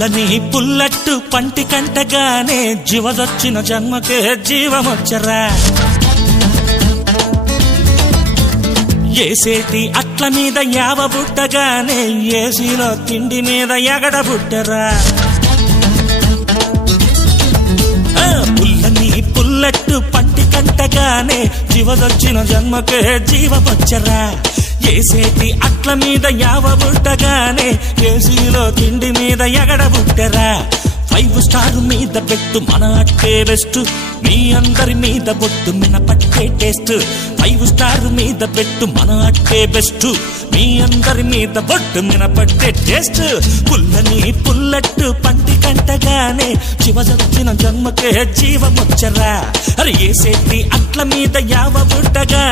పుల్లని పుల్లట్టు పంటి కంటగానే జీవదొచ్చిన జన్మకే జీవమొచ్చరా ఏసేటి అట్ల మీద యావ బుట్టగానే ఏసీలో తిండి మీద ఎగడ బుట్టరా పుల్లని పుల్లట్టు పంటి కంటగానే జీవదొచ్చిన జన్మకే జీవమొచ్చరా ఏసేటి అట్ల మీద యావ బుట్టగానే ఏసీలో తిండి మీద ఎగడ బుట్టరా 5 స్టార్ మీద పెట్టు మన అట్టే బెస్ట్ మీ అందరి మీద బొట్టు మినపట్టే టేస్ట్ 5 స్టార్ మీద పెట్టు మన అట్టే బెస్ట్ మీ అందరి మీద బొట్టు మినపట్టే టేస్ట్ పుల్లని పుల్లట్టు పంటి కంటగానే చివజొచ్చిన జన్మకే జీవమొచ్చరా అరే ఏసేటి అట్ల మీద యావ బుట్టగా